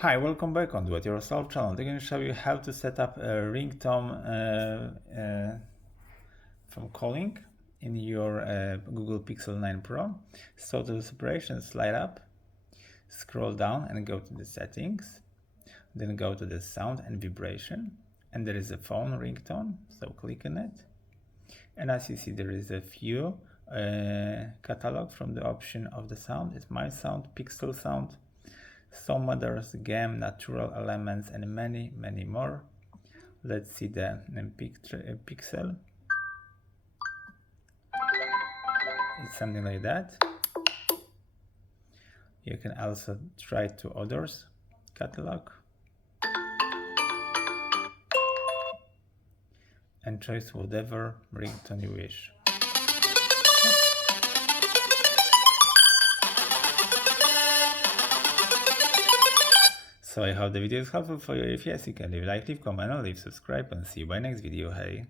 Hi, welcome back on Do It Yourself channel. I'm going to show you how to set up a ringtone from calling in your Google Pixel 9 Pro. So to the separation, slide up, scroll down and go to the settings. Then go to the sound and vibration. And there is a phone ringtone, so click on it. And as you see, there is a few catalog from the option of the sound. It's My Sound, Pixel Sound, some others, game, natural elements, and many more. Let's see the pixel. It's something like that. You can also try to others catalog and choose whatever ringtone you wish. So I hope the video is helpful for you. If yes, you can leave a like, leave comment, or leave subscribe, and see you by next video. Hey.